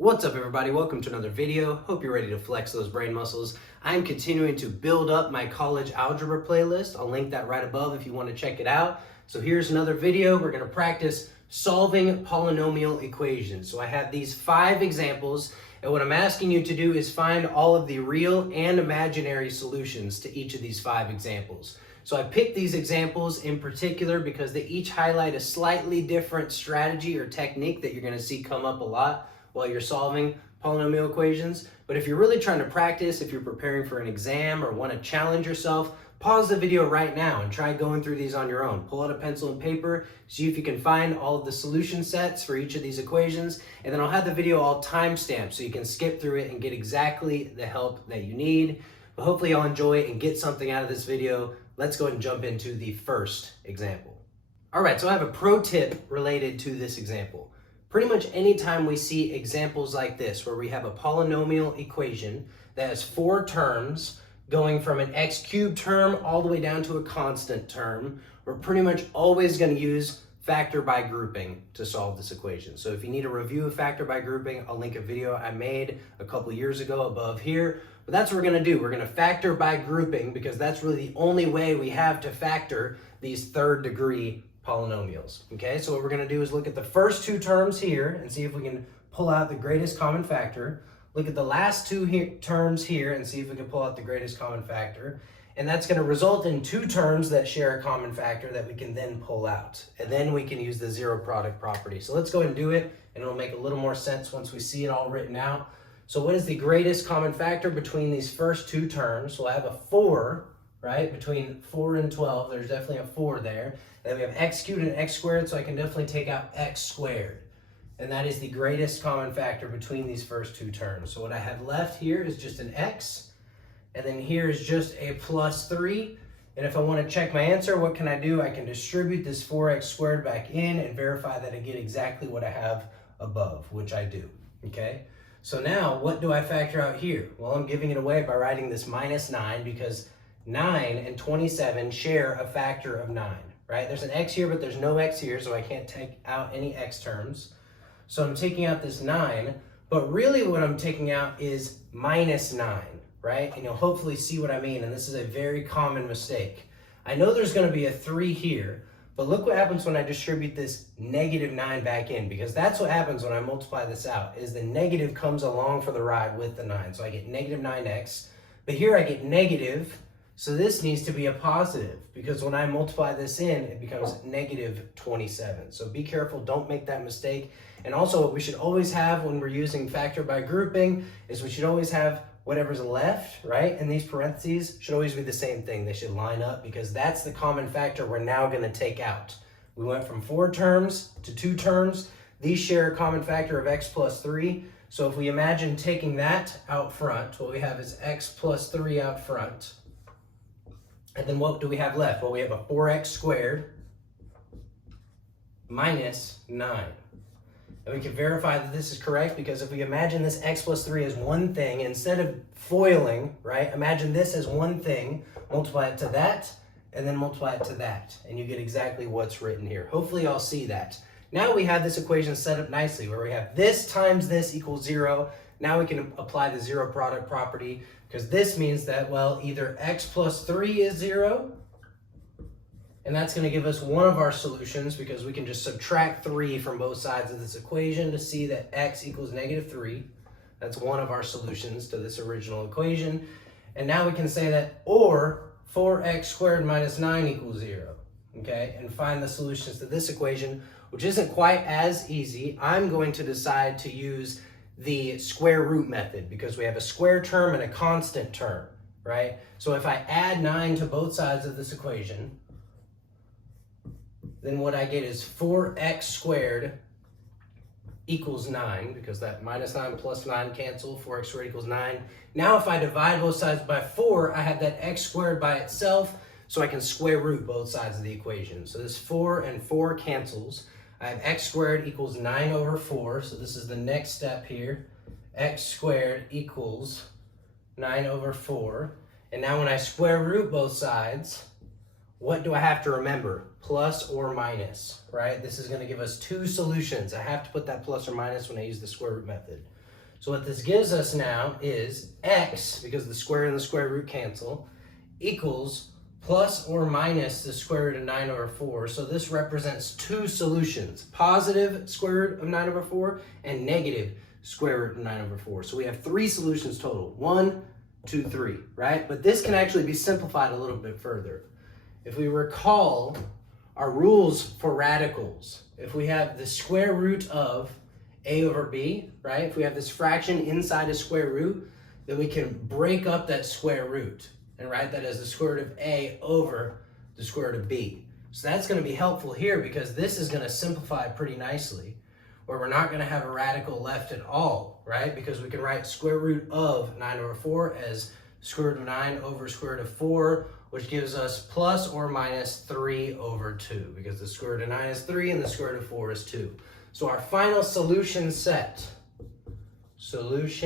What's up everybody, welcome to another video. Hope you're ready to flex those brain muscles. I'm continuing to build up my college algebra playlist. I'll link that right above if you want to check it out. So here's another video. We're going to practice solving polynomial equations. So I have these 5 examples, and what I'm asking you to do is find all of the real and imaginary solutions to each of these 5 examples. So I picked these examples in particular because they each highlight a slightly different strategy or technique that you're going to see come up a lot while you're solving polynomial equations. But if you're really trying to practice, if you're preparing for an exam or want to challenge yourself, pause the video right now and try going through these on your own. Pull out a pencil and paper, see if you can find all of the solution sets for each of these equations, and then I'll have the video all timestamped so you can skip through it and get exactly the help that you need. But hopefully you'll enjoy it and get something out of this video. Let's go ahead and jump into the first example. All right, so I have a pro tip related to this example. Pretty much anytime we see examples like this, where we have a polynomial equation that has 4 terms going from an x cubed term all the way down to a constant term, we're pretty much always going to use factor by grouping to solve this equation. So if you need a review of factor by grouping, I'll link a video I made a couple years ago above here. But that's what we're going to do. We're going to factor by grouping because that's really the only way we have to factor these 3rd degree polynomials. Okay, so what we're going to do is look at the first 2 terms here and see if we can pull out the greatest common factor. Look at the last 2 terms here and see if we can pull out the greatest common factor. And that's going to result in 2 terms that share a common factor that we can then pull out. And then we can use the zero product property. So let's go ahead and do it, and it'll make a little more sense once we see it all written out. So what is the greatest common factor between these first 2 terms? Well, I have a 4, right? Between 4 and 12, there's definitely a 4 there. Then we have x cubed and x squared, so I can definitely take out x squared. And that is the greatest common factor between these first 2 terms. So what I have left here is just an x, and then here is just a plus 3. And if I want to check my answer, what can I do? I can distribute this 4x squared back in and verify that I get exactly what I have above, which I do, okay? So now, what do I factor out here? Well, I'm giving it away by writing this minus 9 because 9 and 27 share a factor of 9. Right? There's an x here, but there's no x here, so I can't take out any x terms. So I'm taking out this 9, but really what I'm taking out is minus 9, right? And you'll hopefully see what I mean, and this is a very common mistake. I know there's going to be a 3 here, but look what happens when I distribute this negative 9 back in, because that's what happens when I multiply this out, is the negative comes along for the ride with the 9. So I get negative 9x, but here I get negative. So this needs to be a positive because when I multiply this in, it becomes negative 27. So be careful, don't make that mistake. And also what we should always have when we're using factor by grouping is we should always have whatever's left, right? And these parentheses should always be the same thing. They should line up because that's the common factor we're now going to take out. We went from 4 terms to 2 terms. These share a common factor of x plus 3. So if we imagine taking that out front, what we have is x plus 3 out front. And then what do we have left? Well, we have a 4x squared minus 9. And we can verify that this is correct because if we imagine this x plus 3 as one thing, instead of foiling, right, imagine this as one thing, multiply it to that, and then multiply it to that, and you get exactly what's written here. Hopefully y'all see that. Now we have this equation set up nicely where we have this times this equals 0. Now we can apply the zero product property because this means that, well, either x plus 3 is 0, and that's going to give us one of our solutions because we can just subtract 3 from both sides of this equation to see that x equals negative 3. That's one of our solutions to this original equation. And now we can say that, or 4x squared minus 9 equals 0, okay? And find the solutions to this equation, which isn't quite as easy. I'm going to decide to use the square root method because we have a square term and a constant term, right? So if I add 9 to both sides of this equation, then what I get is 4x squared equals 9 because that minus 9 plus 9 cancel, 4x squared equals 9. Now if I divide both sides by 4, I have that x squared by itself, so I can square root both sides of the equation. So this 4 and 4 cancels. I have x squared equals 9 over 4, so this is the next step here. X squared equals 9 over 4. And now when I square root both sides, what do I have to remember? Plus or minus, right? This is going to give us 2 solutions. I have to put that plus or minus when I use the square root method. So what this gives us now is x, because the square and the square root cancel, equals plus or minus the square root of 9 over 4. So this represents two solutions, positive square root of 9 over 4 and negative square root of 9 over 4. So we have three solutions total, 1, 2, 3, right? But this can actually be simplified a little bit further. If we recall our rules for radicals, if we have the square root of a over b, right? If we have this fraction inside a square root, then we can break up that square root and write that as the square root of a over the square root of b. So that's going to be helpful here because this is going to simplify pretty nicely, where we're not going to have a radical left at all, right? Because we can write square root of 9 over 4 as square root of 9 over square root of 4, which gives us plus or minus 3 over 2, because the square root of 9 is 3 and the square root of 4 is 2. So our final solution set. So this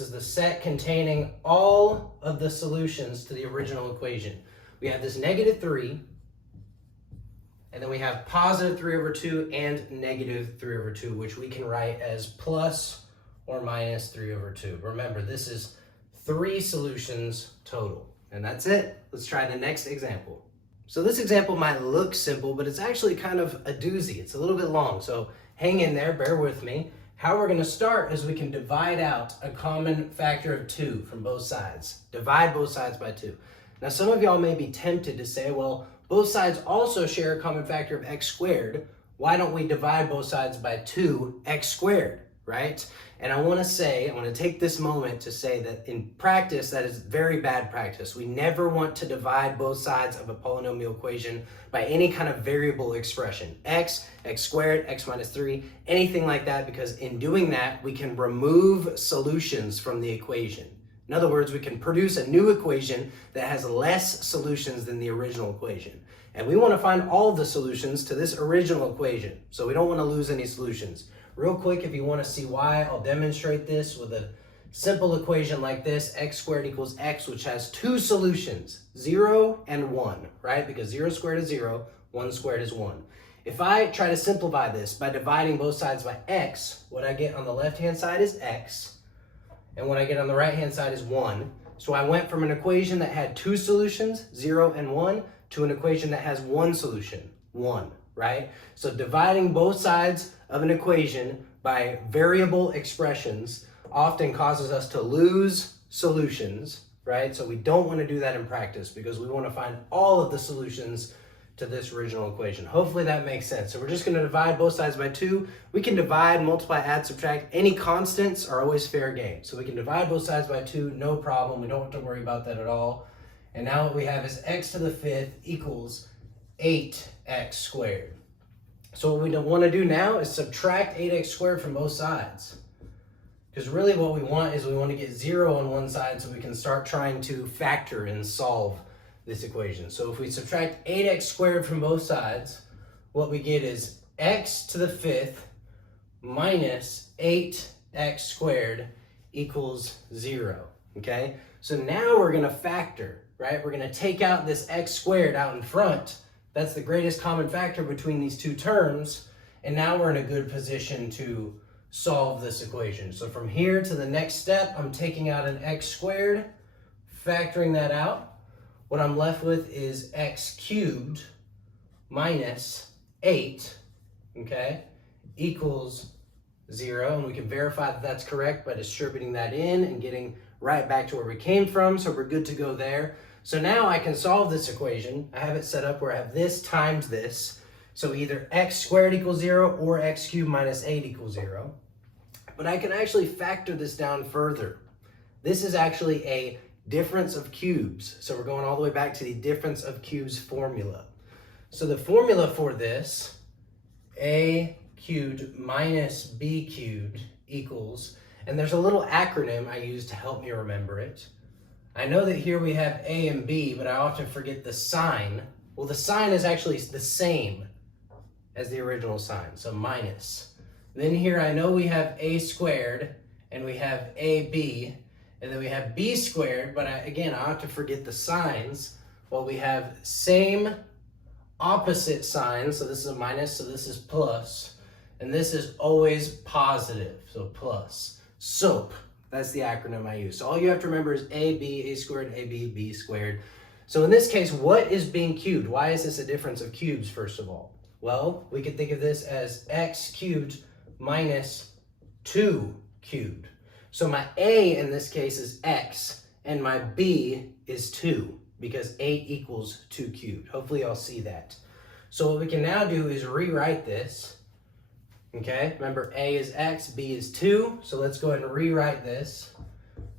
is the set containing all of the solutions to the original equation. We have this negative 3, and then we have positive 3 over 2 and negative 3 over 2, which we can write as plus or minus 3 over 2. Remember, this is 3 solutions total. And that's it. Let's try the next example. So this example might look simple, but it's actually kind of a doozy. It's a little bit long, so hang in there, bear with me. How we're going to start is we can divide out a common factor of 2 from both sides. Divide both sides by 2. Now some of y'all may be tempted to say, well, both sides also share a common factor of x squared. Why don't we divide both sides by 2x squared, right? And I want to take this moment to say that in practice, that is very bad practice. We never want to divide both sides of a polynomial equation by any kind of variable expression, x squared, x minus 3, anything like that, because in doing that, we can remove solutions from the equation. In other words, we can produce a new equation that has less solutions than the original equation. And we want to find all the solutions to this original equation, so we don't want to lose any solutions. Real quick, if you want to see why, I'll demonstrate this with a simple equation like this, x squared equals x, which has two solutions, 0 and 1, right? Because 0 squared is 0, 1 squared is 1. If I try to simplify this by dividing both sides by x, what I get on the left-hand side is x, and what I get on the right-hand side is 1. So I went from an equation that had two solutions, 0 and 1, to an equation that has one solution, 1, right? So dividing both sides of an equation by variable expressions often causes us to lose solutions, right? So we don't want to do that in practice because we want to find all of the solutions to this original equation. Hopefully that makes sense. So we're just going to divide both sides by 2. We can divide, multiply, add, subtract. Any constants are always fair game. So we can divide both sides by 2, no problem. We don't have to worry about that at all. And now what we have is x to the 5th equals 8x squared. So what we want to do now is subtract 8x squared from both sides. Because really what we want is we want to get 0 on one side so we can start trying to factor and solve this equation. So if we subtract 8x squared from both sides, what we get is x to the 5th minus 8x squared equals 0, okay? So now we're going to factor, right? We're going to take out this x squared out in front. That's the greatest common factor between these two terms, and now we're in a good position to solve this equation. So from here to the next step, I'm taking out an x squared, factoring that out. What I'm left with is x cubed minus 8, okay, equals 0, and we can verify that that's correct by distributing that in and getting right back to where we came from, so we're good to go there. So now I can solve this equation. I have it set up where I have this times this. So either x squared equals 0 or x cubed minus 8 equals 0. But I can actually factor this down further. This is actually a difference of cubes. So we're going all the way back to the difference of cubes formula. So the formula for this, a cubed minus b cubed equals, and there's a little acronym I use to help me remember it. I know that here we have a and b, but I often forget the sign. Well, the sign is actually the same as the original sign, so minus. Then here I know we have a squared, and we have ab, and then we have b squared, but again, I often forget the signs. Well, we have same opposite sign, so this is a minus, so this is plus. and this is always positive, so plus. SOAP, that's the acronym I use. So all you have to remember is a squared, b squared. So in this case, what is being cubed? Why is this a difference of cubes, first of all? Well, we could think of this as x cubed minus 2 cubed. So my a in this case is x, and my b is 2, because 8 equals 2 cubed. Hopefully y'all see that. So what we can now do is rewrite this. Okay, remember a is x, b is 2, so let's go ahead and rewrite this.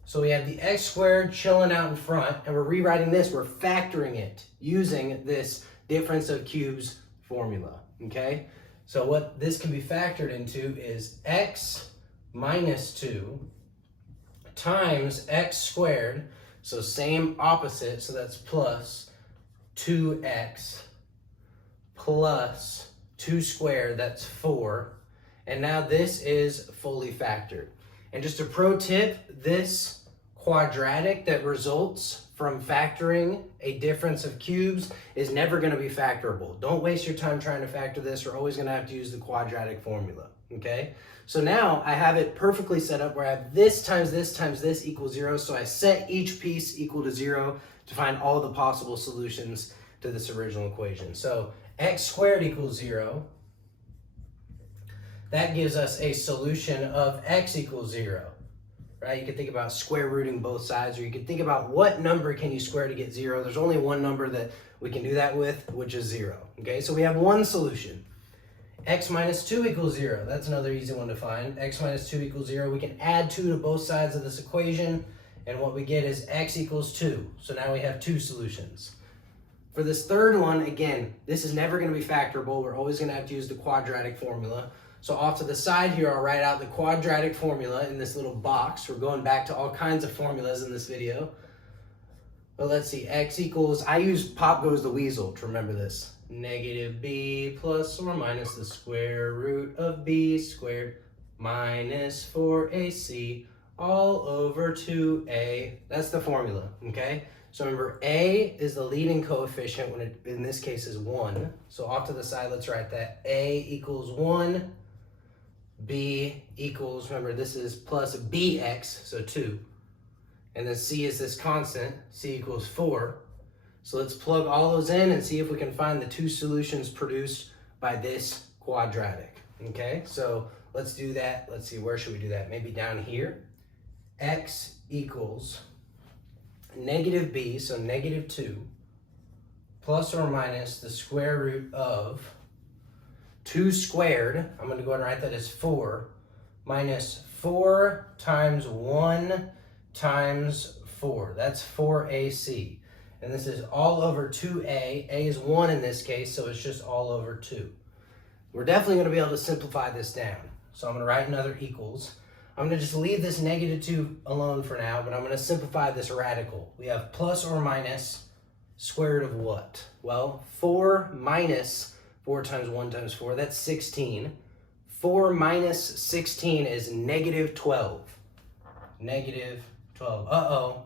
So we have the x squared chilling out in front, and we're rewriting this, we're factoring it using this difference of cubes formula, okay? So what this can be factored into is x minus 2 times x squared, so same opposite, so that's plus 2x plus 2 squared, that's 4. And now this is fully factored. And just a pro tip, this quadratic that results from factoring a difference of cubes is never going to be factorable. Don't waste your time trying to factor this. We're always going to have to use the quadratic formula, okay? So now I have it perfectly set up where I have this times this equals 0. So I set each piece equal to 0 to find all the possible solutions to this original equation. So x squared equals 0. That gives us a solution of x equals 0. Right? You can think about square rooting both sides, or you can think about what number can you square to get 0. There's only one number that we can do that with, which is 0. Okay, so we have one solution. X minus 2 equals 0. That's another easy one to find. X minus 2 equals 0. We can add 2 to both sides of this equation, and what we get is x equals 2. So now we have 2 solutions. For this third one, again, this is never going to be factorable. We're always going to have to use the quadratic formula. So off to the side here, I'll write out the quadratic formula in this little box. We're going back to all kinds of formulas in this video. But let's see, x equals, I use Pop Goes the Weasel to remember this. Negative b plus or minus the square root of b squared minus 4ac all over 2a. That's the formula, okay? So remember, a is the leading coefficient when it, in this case, is 1. So off to the side, let's write that. A equals 1. B equals, remember, this is plus bx, so 2. And then c is this constant, c equals 4. So let's plug all those in and see if we can find the 2 solutions produced by this quadratic. Okay, so let's do that. Let's see, where should we do that? Maybe down here. X equals negative b, so negative 2, plus or minus the square root of 2 squared, I'm going to go ahead and write that as 4, minus 4 times 1 times 4. That's 4ac. And this is all over 2a. A is 1 in this case, so it's just all over 2. We're definitely going to be able to simplify this down. So I'm going to write another equals. I'm going to just leave this negative 2 alone for now, but I'm going to simplify this radical. We have plus or minus square root of what? Well, 4 minus 4 times 1 times 4, that's 16. 4 minus 16 is negative 12. Negative 12. Uh-oh.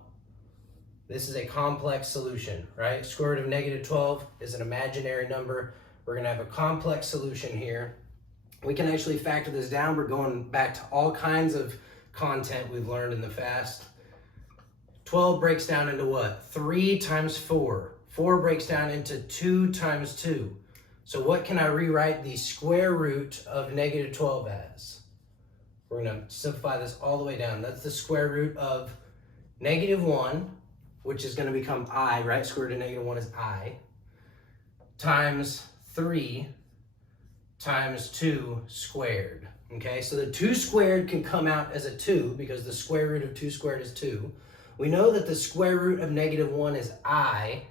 This is a complex solution, right? Square root of negative 12 is an imaginary number. We're going to have a complex solution here. We can actually factor this down. We're going back to all kinds of content we've learned in the past. 12 breaks down into what? 3 times 4. 4 breaks down into 2 times 2. So what can I rewrite the square root of negative 12 as? We're going to simplify this all the way down. That's the square root of negative 1, which is going to become I, right? Square root of negative 1 is I, times 3 times 2 squared. Okay, so the 2 squared can come out as a 2 because the square root of 2 squared is 2. We know that the square root of negative 1 is I,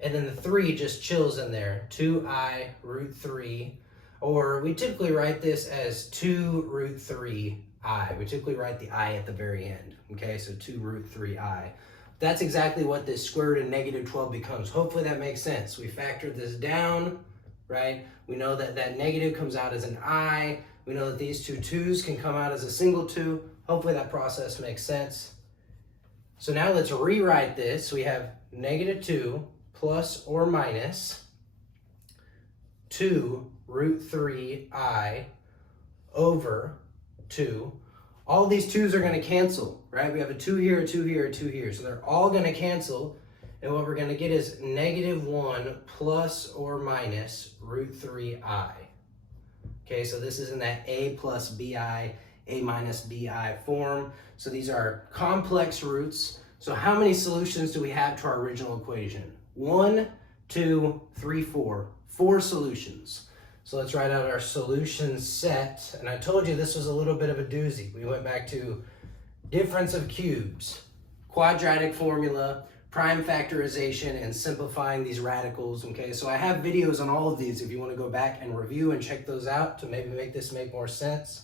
and then the 3 just chills in there. 2i root 3, or we typically write this as 2 root 3i. We typically write the I at the very end. Okay, so 2 root 3i. That's exactly what this square root of negative 12 becomes. Hopefully that makes sense. We factored this down, right? We know that that negative comes out as an I. We know that these two 2's can come out as a single 2. Hopefully that process makes sense. So now let's rewrite this. We have negative 2 plus or minus 2 root 3i over 2. All these 2's are going to cancel, right? We have a 2 here, a 2 here, a 2 here. So they're all going to cancel. And what we're going to get is -1 plus or minus root 3i. Okay, so this is in that a plus bi, a minus bi form. So these are complex roots. So how many solutions do we have to our original equation? 1, 2, 3, 4. 4 solutions. So let's write out our solution set. And I told you this was a little bit of a doozy. We went back to difference of cubes, quadratic formula, prime factorization, and simplifying these radicals. Okay, so I have videos on all of these if you want to go back and review and check those out to maybe make this make more sense.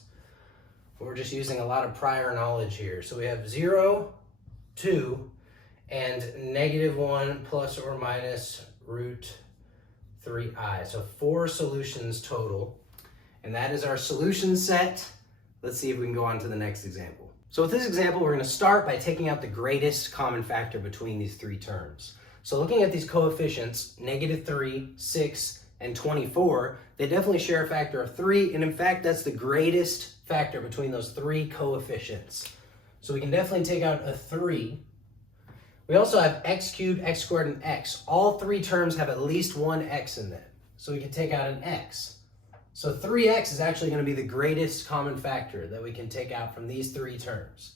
We're just using a lot of prior knowledge here. So we have 0, 2, and -1 plus or minus root 3i. So 4 solutions total. And that is our solution set. Let's see if we can go on to the next example. So with this example, we're going to start by taking out the greatest common factor between these 3 terms. So looking at these coefficients, -3, 6, and 24, they definitely share a factor of 3. And in fact, that's the greatest factor between those 3 coefficients. So we can definitely take out a 3. We also have x cubed, x squared, and x. All 3 terms have at least one x in them. So we can take out an x. So 3x is actually going to be the greatest common factor that we can take out from these 3 terms.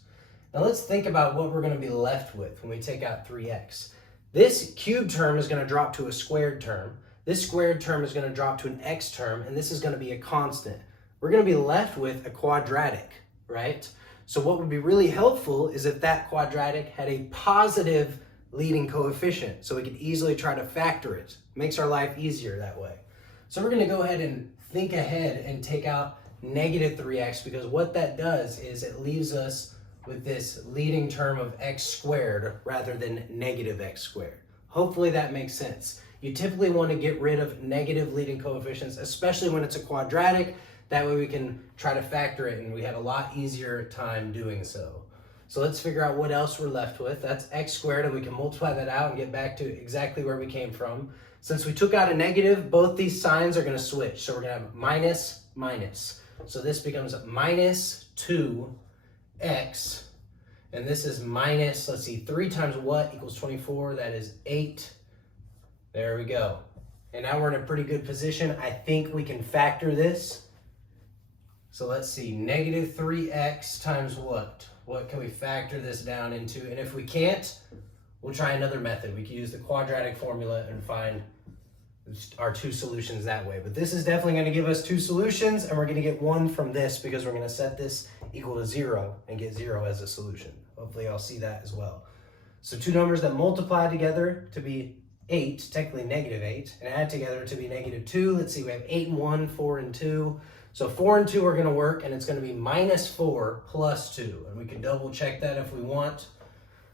Now let's think about what we're going to be left with when we take out 3x. This cubed term is going to drop to a squared term. This squared term is going to drop to an x term, and this is going to be a constant. We're going to be left with a quadratic, right? So what would be really helpful is if that quadratic had a positive leading coefficient, so we could easily try to factor it. Makes our life easier that way. So we're going to go ahead and think ahead and take out -3x, because what that does is it leaves us with this leading term of x squared rather than -x squared. Hopefully that makes sense. You typically want to get rid of negative leading coefficients, especially when it's a quadratic. That way we can try to factor it, and we have a lot easier time doing so. So let's figure out what else we're left with. That's x squared, and we can multiply that out and get back to exactly where we came from. Since we took out a negative, both these signs are going to switch. So we're going to have minus, minus. So this becomes minus 2x, and this is minus, let's see, 3 times what equals 24? That is 8. There we go. And now we're in a pretty good position. I think we can factor this. So let's see, -3x times what? What can we factor this down into? And if we can't, we'll try another method. We can use the quadratic formula and find our 2 solutions that way. But this is definitely going to give us 2 solutions, and we're going to get 1 from this because we're going to set this equal to 0 and get 0 as a solution. Hopefully I'll see that as well. So 2 numbers that multiply together to be 8, technically -8, and add together to be -2. Let's see, we have 8 and 1, 4 and 2. So 4 and 2 are going to work, and it's going to be -4 plus 2. And we can double check that if we want.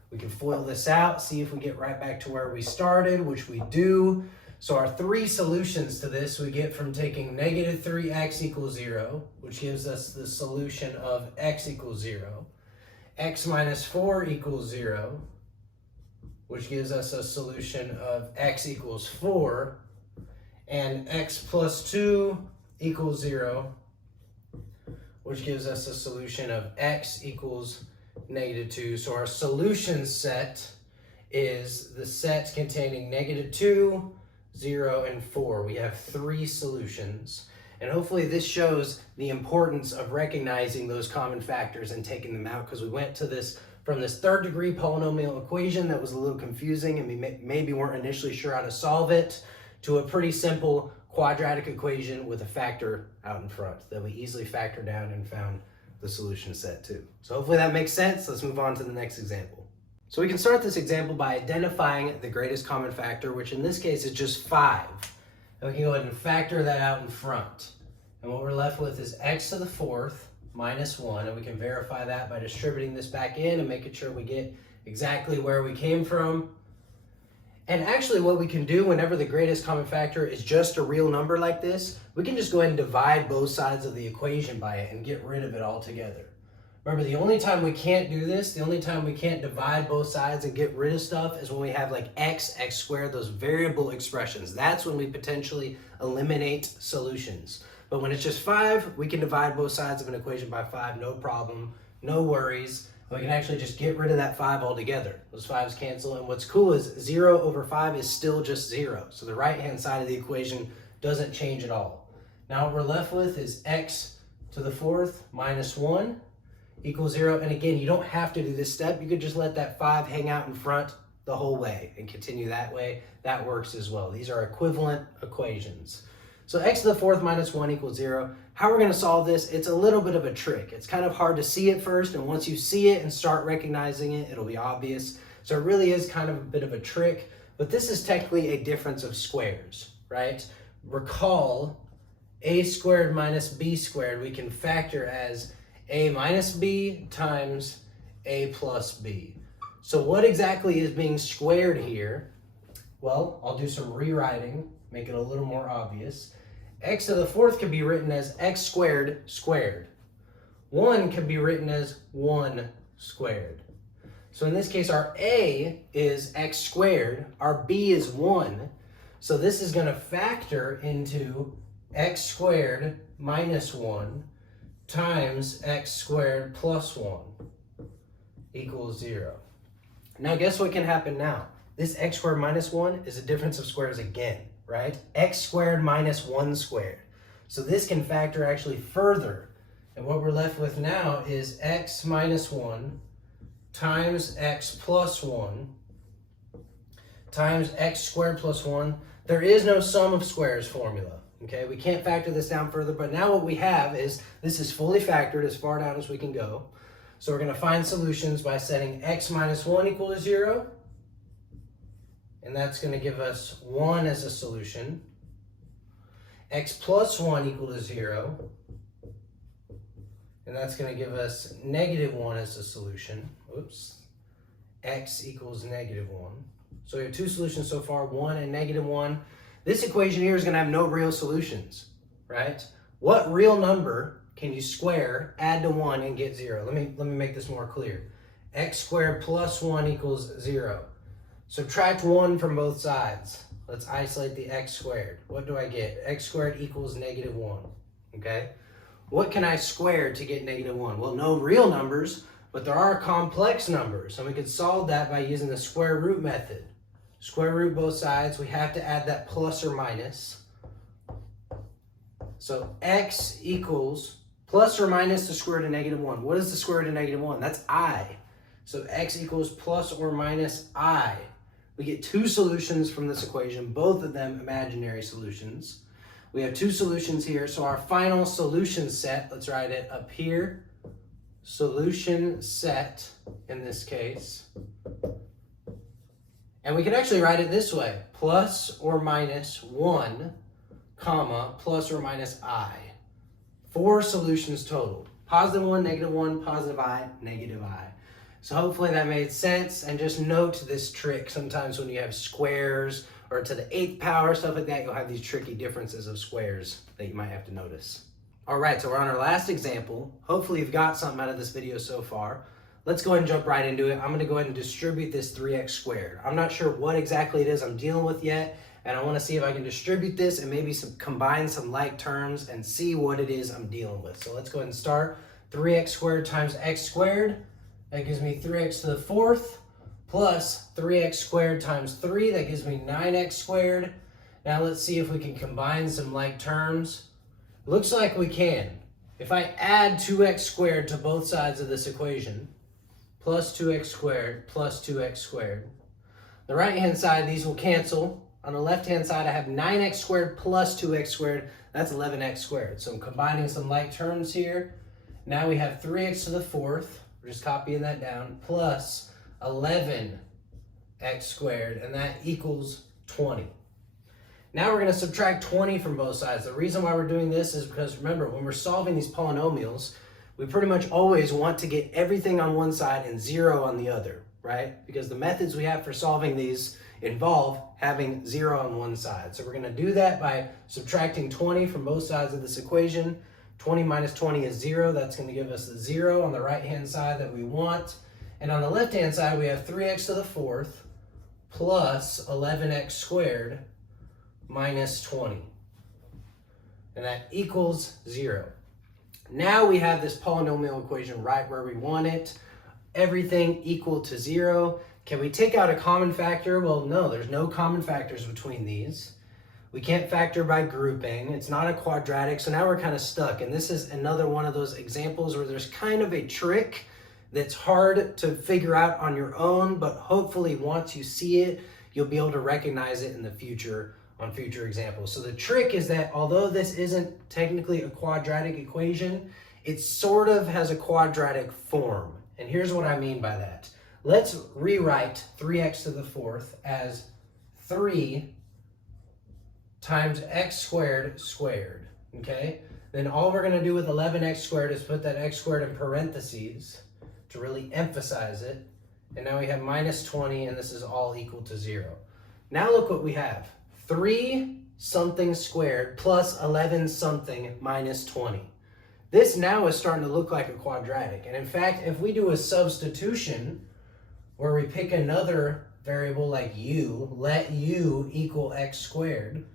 We can FOIL this out, see if we get right back to where we started, which we do. So our 3 solutions to this we get from taking -3x equals 0, which gives us the solution of x equals 0. X minus 4 equals 0, which gives us a solution of x equals 4. And x plus 2 equals 0, which gives us a solution of x equals -2. So our solution set is the set containing -2, 0, and 4. We have 3 solutions. And hopefully this shows the importance of recognizing those common factors and taking them out, because we went to this from this 3rd degree polynomial equation that was a little confusing and we maybe weren't initially sure how to solve it, to a pretty simple quadratic equation with a factor out in front that we easily factored down and found the solution set too. So hopefully that makes sense. Let's move on to the next example. So we can start this example by identifying the greatest common factor, which in this case is just 5. And we can go ahead and factor that out in front. And what we're left with is x to the 4th minus 1, and we can verify that by distributing this back in and making sure we get exactly where we came from. And actually what we can do whenever the greatest common factor is just a real number like this, we can just go ahead and divide both sides of the equation by it and get rid of it altogether. Remember, the only time we can't do this, the only time we can't divide both sides and get rid of stuff is when we have like x, x squared, those variable expressions. That's when we potentially eliminate solutions. But when it's just 5, we can divide both sides of an equation by 5, no problem, no worries. We can actually just get rid of that 5 altogether. Those 5's cancel, and what's cool is 0 over 5 is still just 0. So the right-hand side of the equation doesn't change at all. Now what we're left with is x to the 4th minus 1 equals 0. And again, you don't have to do this step. You could just let that 5 hang out in front the whole way and continue that way. That works as well. These are equivalent equations. So x to the 4th minus 1 equals 0. How we're going to solve this, it's a little bit of a trick. It's kind of hard to see at first, and once you see it and start recognizing it, it'll be obvious. So it really is kind of a bit of a trick, but this is technically a difference of squares, right? Recall a squared minus b squared we can factor as a minus b times a plus b. So what exactly is being squared here? Well, I'll do some rewriting, make it a little more obvious. X to the 4th can be written as x squared squared. 1 can be written as 1 squared. So in this case, our a is x squared, our b is 1. So this is going to factor into x squared minus 1 times x squared plus 1 equals 0. Now guess what can happen now? This x squared minus 1 is a difference of squares again, right? X squared minus 1 squared. So this can factor actually further. And what we're left with now is x minus 1 times x plus 1 times x squared plus 1. There is no sum of squares formula. Okay, we can't factor this down further, but now what we have is this is fully factored as far down as we can go. So we're going to find solutions by setting x minus 1 equal to 0. And that's going to give us 1 as a solution. X plus 1 equal to 0. And that's going to give us negative 1 as a solution. Oops. X equals negative 1. So we have 2 solutions so far, 1 and negative 1. This equation here is going to have no real solutions, right? What real number can you square, add to 1, and get 0? Let me make this more clear. X squared plus 1 equals 0. Subtract 1 from both sides. Let's isolate the x squared. What do I get? X squared equals negative 1, okay? What can I square to get negative 1? Well, no real numbers, but there are complex numbers, and we could solve that by using the square root method. Square root both sides, we have to add that plus or minus. So x equals plus or minus the square root of negative 1. What is the square root of negative 1? That's I. So x equals plus or minus I. We get 2 solutions from this equation, both of them imaginary solutions. We have 2 solutions here, so our final solution set, let's write it up here. Solution set, in this case. And we can actually write it this way, plus or minus 1, comma, plus or minus I. 4 solutions total. Positive 1, negative 1, positive I, negative I. So hopefully that made sense, and just note this trick. Sometimes when you have squares or to the 8th power, stuff like that, you'll have these tricky differences of squares that you might have to notice. All right, so we're on our last example. Hopefully you've got something out of this video so far. Let's go ahead and jump right into it. I'm gonna go ahead and distribute this 3x squared. I'm not sure what exactly it is I'm dealing with yet, and I wanna see if I can distribute this and maybe combine some like terms and see what it is I'm dealing with. So let's go ahead and start. 3x squared times x squared. That gives me 3x to the 4th plus 3x squared times 3. That gives me 9x squared. Now let's see if we can combine some like terms. Looks like we can. If I add 2x squared to both sides of this equation, plus 2x squared plus 2x squared. The right-hand side, these will cancel. On the left-hand side, I have 9x squared plus 2x squared. That's 11x squared. So I'm combining some like terms here. Now we have 3x to the 4th. We're just copying that down, plus 11x squared, and that equals 20. Now we're going to subtract 20 from both sides. The reason why we're doing this is because, remember, when we're solving these polynomials, we pretty much always want to get everything on one side and 0 on the other, right? Because the methods we have for solving these involve having 0 on one side. So we're going to do that by subtracting 20 from both sides of this equation. 20 minus 20 is 0. That's going to give us the 0 on the right-hand side that we want. And on the left-hand side, we have 3x to the 4th plus 11x squared minus 20. and that equals 0. Now we have this polynomial equation right where we want it. Everything equal to 0. Can we take out a common factor? Well, no, there's no common factors between these. We can't factor by grouping. It's not a quadratic, so now we're kind of stuck. And this is another one of those examples where there's kind of a trick that's hard to figure out on your own, but hopefully once you see it, you'll be able to recognize it in the future on future examples. So the trick is that although this isn't technically a quadratic equation, it sort of has a quadratic form. And here's what I mean by that. Let's rewrite 3x to the fourth as 3 times x squared squared, okay? Then all we're gonna do with 11x squared is put that x squared in parentheses to really emphasize it. And now we have minus 20, and this is all equal to 0. Now look what we have. 3 something squared plus 11 something minus 20. This now is starting to look like a quadratic. And in fact, if we do a substitution where we pick another variable like u, let u equal x squared.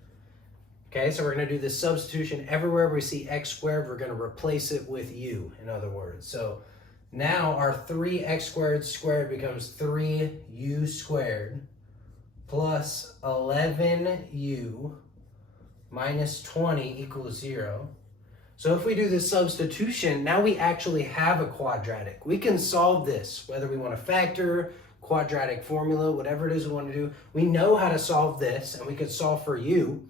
Okay, so we're going to do this substitution everywhere we see x squared, we're going to replace it with u, in other words. So now our 3x squared squared becomes 3u squared plus 11u minus 20 equals 0. So if we do this substitution, now we actually have a quadratic. We can solve this, whether we want to factor, quadratic formula, whatever it is we want to do. We know how to solve this, and we could solve for u.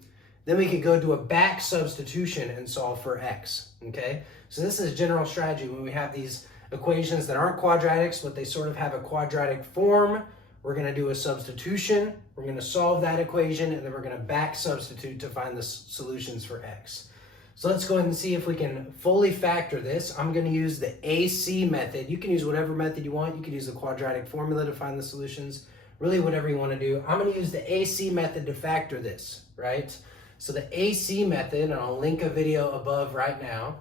Then we could go do a back substitution and solve for x, okay? So this is general strategy when we have these equations that aren't quadratics, but they sort of have a quadratic form. We're going to do a substitution, we're going to solve that equation, and then we're going to back substitute to find the solutions for x. So let's go ahead and see if we can fully factor this. I'm going to use the AC method. You can use whatever method you want. You can use the quadratic formula to find the solutions, really whatever you want to do. I'm going to use the AC method to factor this, right? So the AC method, and I'll link a video above right now,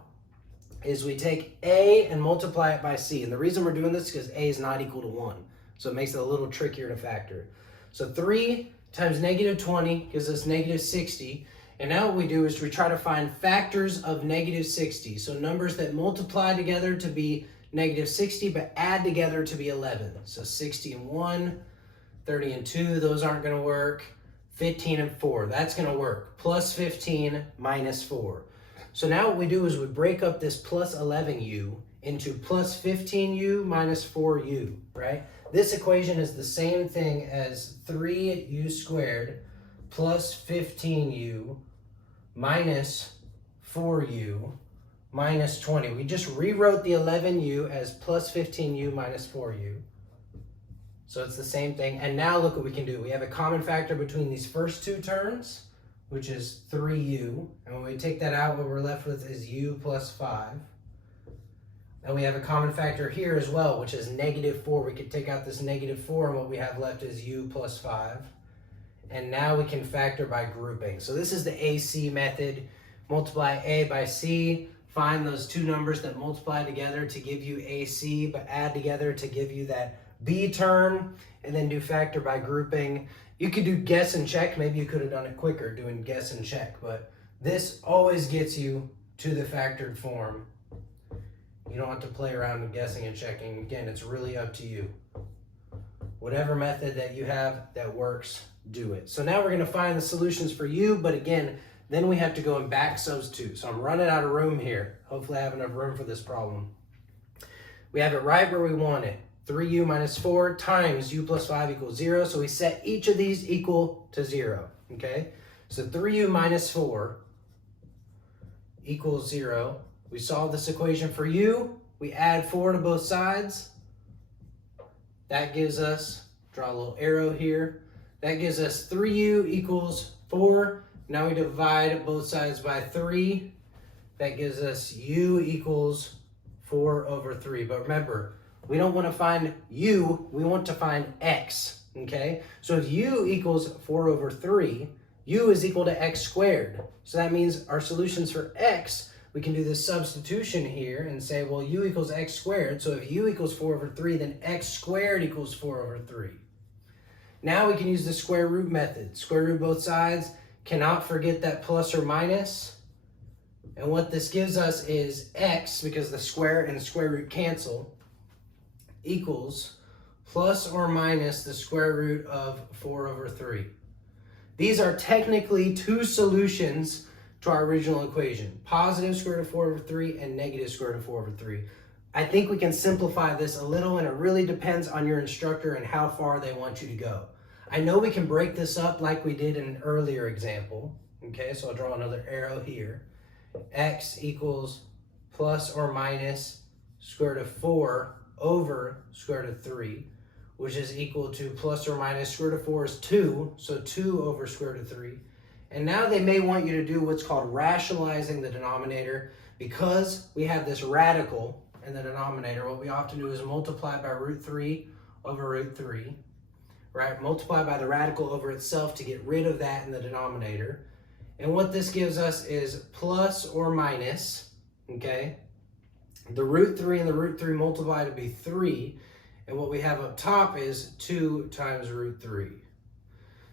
is we take A and multiply it by C. And the reason we're doing this is because A is not equal to 1. So it makes it a little trickier to factor. So 3 times negative 20 gives us negative 60. And now what we do is we try to find factors of negative 60. So numbers that multiply together to be negative 60, but add together to be 11. So 60 and 1, 30 and 2, those aren't going to work. 15 and 4, that's going to work. Plus 15 minus 4. So now what we do is we break up this plus 11u into plus 15u minus 4u, right? This equation is the same thing as 3u squared plus 15u minus 4u minus 20. We just rewrote the 11u as plus 15u minus 4u. So it's the same thing. And now look what we can do. We have a common factor between these first two terms, which is 3u. And when we take that out, what we're left with is u plus 5. And we have a common factor here as well, which is negative 4. We could take out this negative 4, and what we have left is u plus 5. And now we can factor by grouping. So this is the AC method. Multiply A by C. Find those two numbers that multiply together to give you AC, but add together to give you that B term, and then do factor by grouping. You could do guess and check. Maybe you could have done it quicker doing guess and check, but this always gets you to the factored form. You don't have to play around with guessing and checking. Again, it's really up to you. Whatever method that you have that works, do it. So now we're going to find the solutions for u, but again, then we have to go and back substitute. So I'm running out of room here. Hopefully I have enough room for this problem. We have it right where we want it. 3u minus 4 times u plus 5 equals 0. So we set each of these equal to 0, okay? So 3u minus 4 equals 0. We solve this equation for u. We add 4 to both sides. That gives us, draw a little arrow here. That gives us 3u equals 4. Now we divide both sides by 3. That gives us u equals 4 over 3. But remember, we don't want to find u, we want to find x, okay? So if u equals 4 over 3, u is equal to x squared. So that means our solutions for x, we can do this substitution here and say, well, u equals x squared. So if u equals 4 over 3, then x squared equals 4 over 3. Now we can use the square root method. Square root both sides. Cannot forget that plus or minus. And what this gives us is x, because the square and square root cancel, equals plus or minus the square root of 4/3. These are technically two solutions to our original equation, positive square root of 4/3 and negative square root of 4/3. I think we can simplify this a little, and it really depends on your instructor and how far they want you to go. I know we can break this up like we did in an earlier example. Okay, so I'll draw another arrow here. X equals plus or minus square root of 4 over square root of 3, which is equal to plus or minus square root of 4 is 2, so 2 over square root of 3. And now they may want you to do what's called rationalizing the denominator. Because we have this radical in the denominator, what we often do is multiply by root 3 over root 3, right? Multiply by the radical over itself to get rid of that in the denominator. And what this gives us is plus or minus, okay? The root 3 and the root 3 multiply to be 3. And what we have up top is 2 times root 3.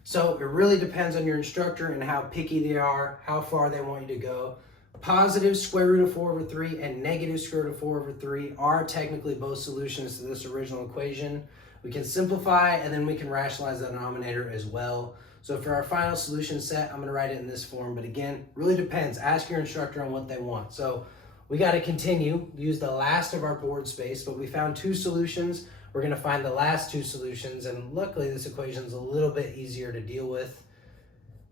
So it really depends on your instructor and how picky they are, how far they want you to go. Positive square root of 4/3 and negative square root of 4/3 are technically both solutions to this original equation. We can simplify and then we can rationalize the denominator as well. So for our final solution set, I'm going to write it in this form. But again, really depends. Ask your instructor on what they want. So we got to continue, use the last of our board space, but we found two solutions. We're going to find the last two solutions, and luckily this equation is a little bit easier to deal with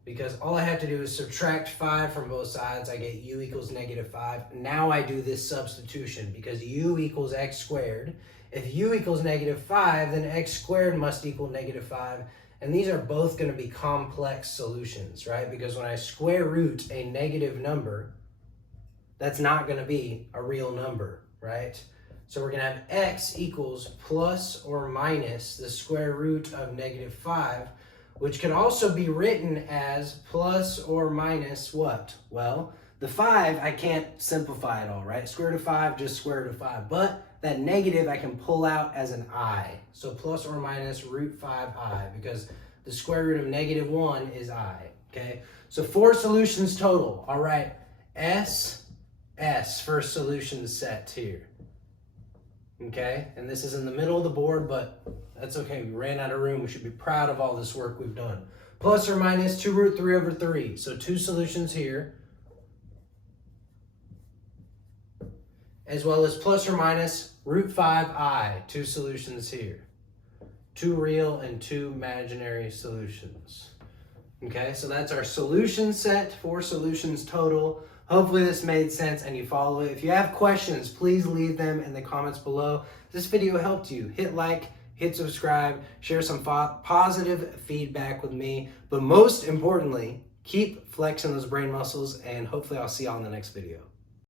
because all I have to do is subtract 5 from both sides. I get u equals -5. Now I do this substitution because u equals x squared. If u equals -5, then x squared must equal -5. And these are both going to be complex solutions, right? Because when I square root a negative number, that's not going to be a real number, right? So we're going to have x equals plus or minus the square root of -5, which can also be written as plus or minus what? Well, the 5, I can't simplify it all, right? Square root of 5, just square root of 5. But that negative I can pull out as an I. So plus or minus root 5i, because the square root of -1 is I, okay? So 4 solutions total. All right, S, first solution set here. Okay, and this is in the middle of the board, but that's okay. We ran out of room. We should be proud of all this work we've done. Plus or minus 2 root 3/3. So 2 solutions here. As well as plus or minus root 5i, 2 solutions here. 2 real and 2 imaginary solutions. Okay, so that's our solution set, 4 solutions total. Hopefully this made sense and you follow it. If you have questions, please leave them in the comments below. If this video helped you, hit like, hit subscribe, share some positive feedback with me. But most importantly, keep flexing those brain muscles, and hopefully I'll see you all in the next video.